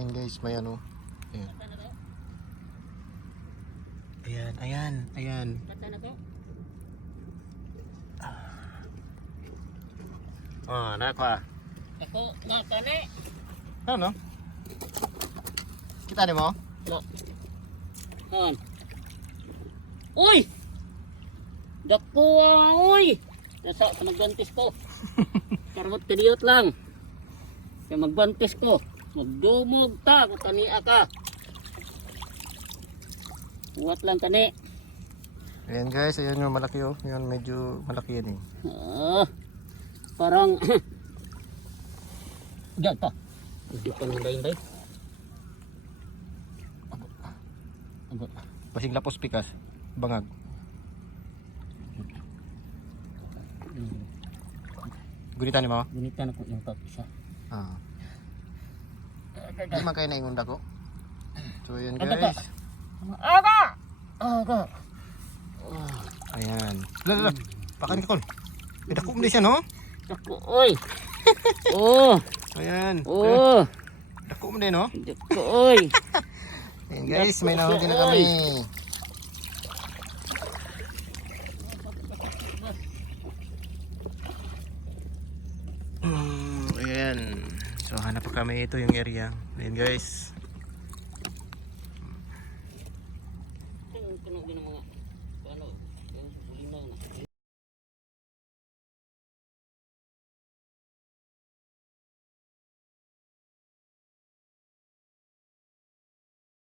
Ayan guys, may ano. Ayan. Ayan, ayan, ayan. Oh, nakwa. Ako nakane. Ano? Kita ni mo? Han. Uy! Dako uy! Nasa nagbantis ko. Karot kadiyot lang. Kaya magbantis ko. Magdumog ta kung tania ka. Huwat lang tani. Ayan guys, ayan yung malaki oh. Ayan medyo malaki yan eh. Parang diyan pa. Hindi pa nang dayin. Basig lapos pikas. Bangag. Gunitan ni mo? Gunita na ko yung isa. Ah. Di man kayo naingon dako. So ayan Aga! guys. Aga! Ayan. Lala. Pakan ka kol. Dako mo siya no? Dako oy. Oh, Ayan. oh. Dako mo din no? Dako oy. Ayan guys, may nahon din na kami. Ayan. So hanap pa kami, ito yung area. Ayan guys. Puno din ang mga